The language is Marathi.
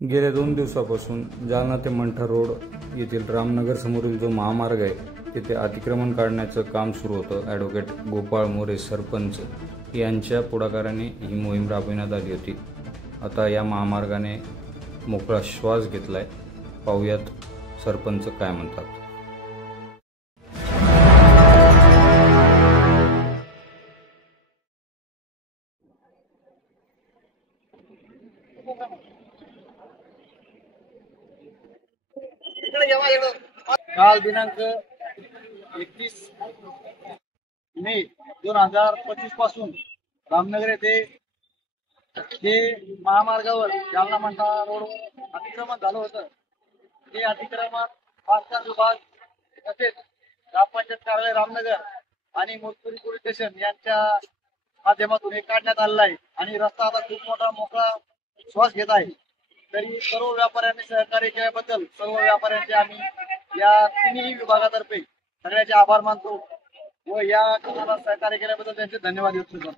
गेल्या 2 दिवसापासून जालना ते मंठा रोड येथील रामनगर समोरील जो महामार्ग आहे तिथे अतिक्रमण काढण्याचं काम सुरू होतं। ॲडव्होकेट गोपाळ मोरे सरपंच यांच्या पुढाकाराने ही मोहीम राबविण्यात आली होती। आता या महामार्गाने मोकळा श्वास घेतलाय। पाहूयात सरपंच काय म्हणतात। काल दिनांक 31 मे 2025 पासून रामनगर येथे जे महामार्गावर जालना मंठा रोडवर अतिक्रमण झालं होतं ते अतिक्रमण बांधकाम विभाग तसेच ग्रामपंचायत कार्यालय रामनगर आणि मोरपुरी पोलीस स्टेशन यांच्या माध्यमातून हे काढण्यात आलेलं आहे आणि रस्ता आता खूप मोठा मोकळा श्वास घेत आहे। तरी सर्व व्यापाऱ्यांनी सहकार्य केल्याबद्दल सर्व व्यापाऱ्यांचे आम्ही या तिन्ही विभागातर्फे सगळ्याचे आभार मानतो व या कामाला सहकार्य केल्याबद्दल त्यांचे धन्यवाद व्यक्त करतो।